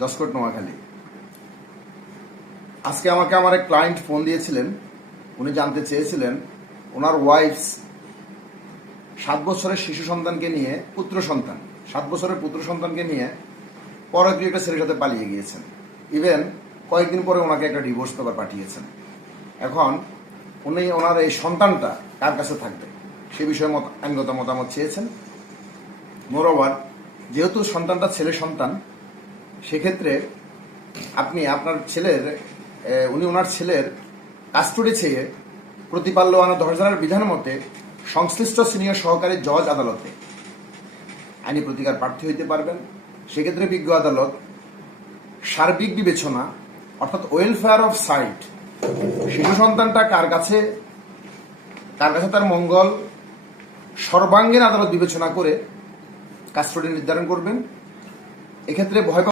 জসকোট নোয়াখালী। আজকে আমাকে আমার এক ক্লায়েন্ট ফোন দিয়েছিলেন। উনি জানতে চেয়েছিলেন ওনার ওয়াইফস 7 বছরের শিশু সন্তানকে নিয়ে, পুত্র সন্তান 7 বছরের পুত্র সন্তানকে নিয়ে পরকীয় একটা ছেলের সাথে পালিয়ে গিয়েছেন। ইভেন কয়েকদিন পরে ওনাকে একটা ডিভোর্স পেপার পাঠিয়েছেন। এখন উনি ওনার এই সন্তানটা কার কাছে থাকবে সে বিষয়ে আইনগত মতামত চেয়েছেন। মোরওভার, যেহেতু সন্তানটা ছেলে সন্তান, সেক্ষেত্রে আপনি আপনার ছেলের উনি ওনার ছেলের কাস্টডি চেয়ে প্রতিপাল্য আইন 10,000 বিধান মতে সংশ্লিষ্ট সিনিয়র সহকারী জজ আদালতে আইনি প্রতিকার প্রার্থী হইতে পারবেন। সেক্ষেত্রে বিজ্ঞ আদালত সার্বিক বিবেচনা অর্থাৎ ওয়েলফেয়ার অফ সাইট, শিশু সন্তানটা কার কাছে তার মঙ্গল সর্বাঙ্গীন আদালত বিবেচনা করে কাস্টডি নির্ধারণ করবেন। এক্ষেত্রে ভয়